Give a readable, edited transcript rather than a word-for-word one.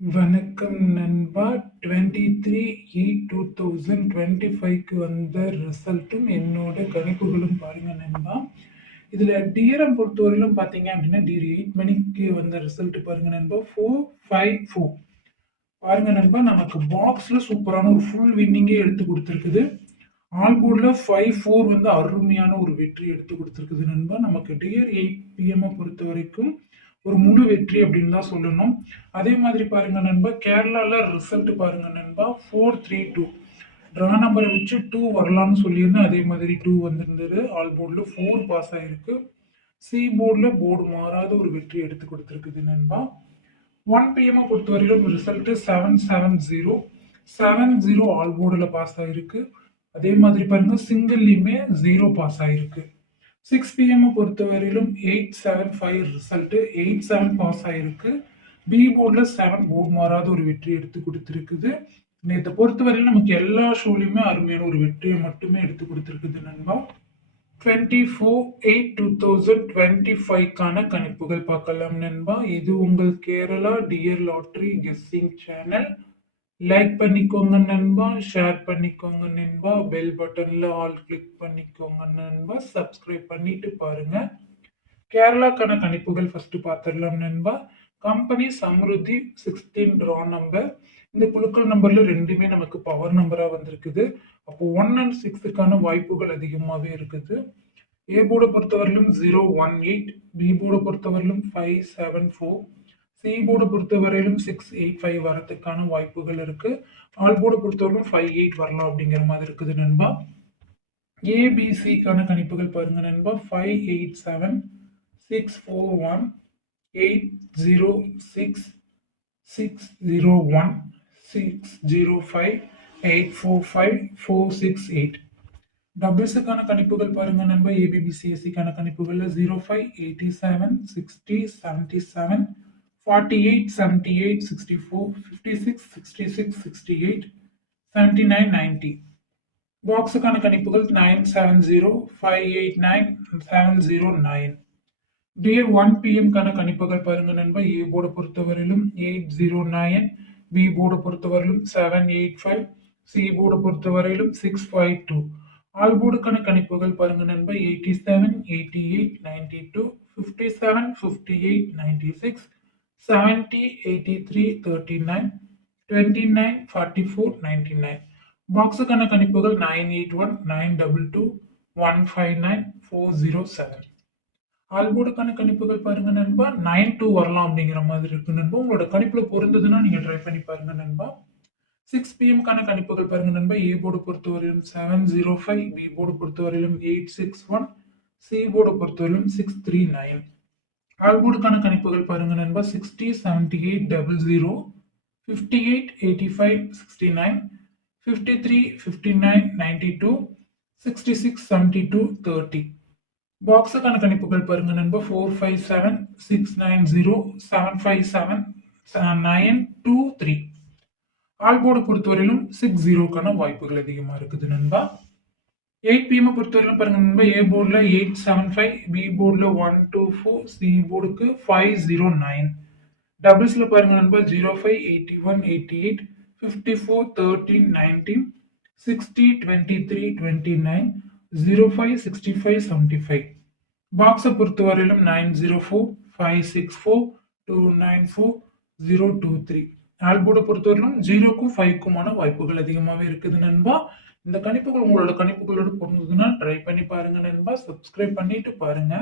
வணக்கம் நண்பா. 23/8/2025க்கு வந்த ரிசல்ட்டும் என்னோட கணிப்புகளும் பாருங்க நண்பா. இதுல டிஆர்எம் பொறுத்தவரையிலும் பாத்தீங்க அப்படின்னா டிஆர் 8 மணிக்கு வந்த ரிசல்ட் பாருங்க நண்பா. 454 பாருங்க நண்பா. நமக்கு பாக்ஸ்ல சூப்பரான ஒரு ஃபுல் வின்னிங்கே எடுத்து கொடுத்துருக்குது. ஆல் போர்டில் 5-4 வந்து அருமையான ஒரு வெற்றி எடுத்து கொடுத்துருக்குது நண்பா. நமக்கு டியர் 8 PM பொறுத்த வரைக்கும் ஒரு முழு வெற்றி அப்படின்னு தான் சொல்லணும். அதே மாதிரி பாருங்க நண்பா, கேரளால ரிசல்ட் பாருங்க நண்பா. 4-3-2 ட்ரா நம்பரை வச்சு 2 வரலாம்னு சொல்லியிருந்தேன். அதே மாதிரி 2 வந்திருந்தது. ஆல் போர்டில் 4 பாஸ் ஆயிருக்கு. சி போர்டில் போர்டு மாறாத ஒரு வெற்றி எடுத்து கொடுத்துருக்குது நண்பா. 1 PM பொறுத்தவரையிலும் ரிசல்ட் 7-7-0 7-0 ஆல் போர்டில் பாஸ் ஆயிருக்கு. அதே மாதிரி பாருங்க சிங்கிள்லையுமே 0 பாஸ் ஆயிருக்கு. 6 PM பொறுத்தவரையிலும் 8-7-5 ரிசல்ட் 8-7 பாஸ் ஆயிருக்கு. பி போர்டில் 7 போர்டு மாறாத ஒரு வெற்றி எடுத்து கொடுத்துருக்குது. நேற்று பொறுத்தவரையிலும் நமக்கு எல்லா ஷோலையுமே அருமையான ஒரு வெற்றியை மட்டுமே எடுத்து கொடுத்துருக்குது நண்பா. 24/8/2025க்கான கணிப்புகள் பார்க்கலாம் நண்பா. இது உங்கள் Kerala dear lottery guessing channel. Like பண்ணிக்கோங்க நண்பா, ஷேர் பண்ணிக்கோங்க நண்பா, பெல் பட்டன்ல ஆல் கிளிக் பண்ணிக்கோங்க நண்பா, சப்ஸ்கிரைப் பண்ணிட்டு பாருங்க. கேரளாக்கான கணிப்புகள் ஃபர்ஸ்ட் பார்த்துடலாம் நண்பா. Company Samriddhi 16 draw number. இந்த குழுக்கள் நம்பர்ல ரெண்டுமே நமக்கு பவர் நம்பரா வந்திருக்குது. அப்போ 1 and 6க்கான வாய்ப்புகள் அதிகமாகவே இருக்குது. ஏ போர்டை பொறுத்தவரையிலும் 018, பி போர்டை பொறுத்தவரையிலும் 574, சி போர்டை பொறுத்தவரையிலும் 685 வரதுக்கான வாய்ப்புகள் இருக்கு. ஆல் போர்டை பொறுத்தவரையிலும் 58 வரலாம் அப்படிங்கிற மாதிரி இருக்குது நண்பா. ஏபிசிக்கான கணிப்புகள் பாருங்க நண்பா. 587, 641, 806, 601, 605, 845, 468. டபுள்ஸுக்கான கணிப்புகள் பாருங்க நண்பா. ஏபிபிசிஎஸ்சிக்கான கணிப்புகள்ல 05, 87, 60, 77, 48, 78, 64, 56, 66, 68, 79, 90. பாக்ஸுக்கான கணிப்புகள் 970, 589, 709. டியர் 1 PM கணிப்புகள் பாருங்க நண்பா. ஏ போர்டை பொறுத்தவரையிலும் 809, பி போர்டை பொறுத்தவரையிலும் 785, சி போர்டை பொறுத்தவரையிலும் 652. ஆல் போர்டுக்கான கணிப்புகள் பாருங்க நண்பா. 87, 88, 92, 57, 58, 96, 70, 83, 39, 29, 44, 99. பாக்ஸுக்கான கணிப்புகள் 981, 922, 159, 407. ஆல்போர்டுக்கான கணிப்புகள் பாருங்க நண்பா. 9-2 வரலாம் அப்படிங்கிற மாதிரி இருக்கு நண்பா. உங்களோட கணிப்புல பொருந்ததுன்னா நீங்க ட்ரை பண்ணி பாருங்க நண்பா. 6 PM கணிப்புகள் பாருங்க நண்பா. ஏ போர்டு பொறுத்தவரையிலும் 705, பி போர்டு பொறுத்தவரையிலும் 861, சி போர்டு பொறுத்தவரையிலும் 639. ஆல்போர்டுக்கான கணிப்புகள் பாருங்க நண்பா. 60, 78, 00, 58, 85, 69, 53, 59, 92, 66, 72, 30. பாக்ஸுக்கான கணிப்புகள் பாருங்க நண்பா. 457, 690, 757, 923. ஆல் போர்டை பொறுத்தவரையிலும் 60க்கான வாய்ப்புகள் அதிகமா இருக்குது நண்பா. 8 PM பொறுத்தவரையிலும் பாருங்க நண்பா. ஏ போர்டில் 875, பி போர்டில் 124, சி போர்டுக்கு 509. டபுள்ஸ்ல பாருங்க நண்பா. 05, 81, 88, 54, 13, 19, 60, 23, 29, 05, 65, 75. பாக்ஸை பொறுத்தவரையிலும் 904, 564, 294, 023. ஆல்போர்டை பொறுத்தவரையிலும் 0க்கும் 5க்குமான வாய்ப்புகள் அதிகமாகவே இருக்குது நண்பா. இந்த கணிப்புகள் உங்களோட கணிப்புகளோடு பொருந்ததுன்னா ட்ரை பண்ணி பாருங்க நண்பா. சப்ஸ்கிரைப் பண்ணிட்டு பாருங்க.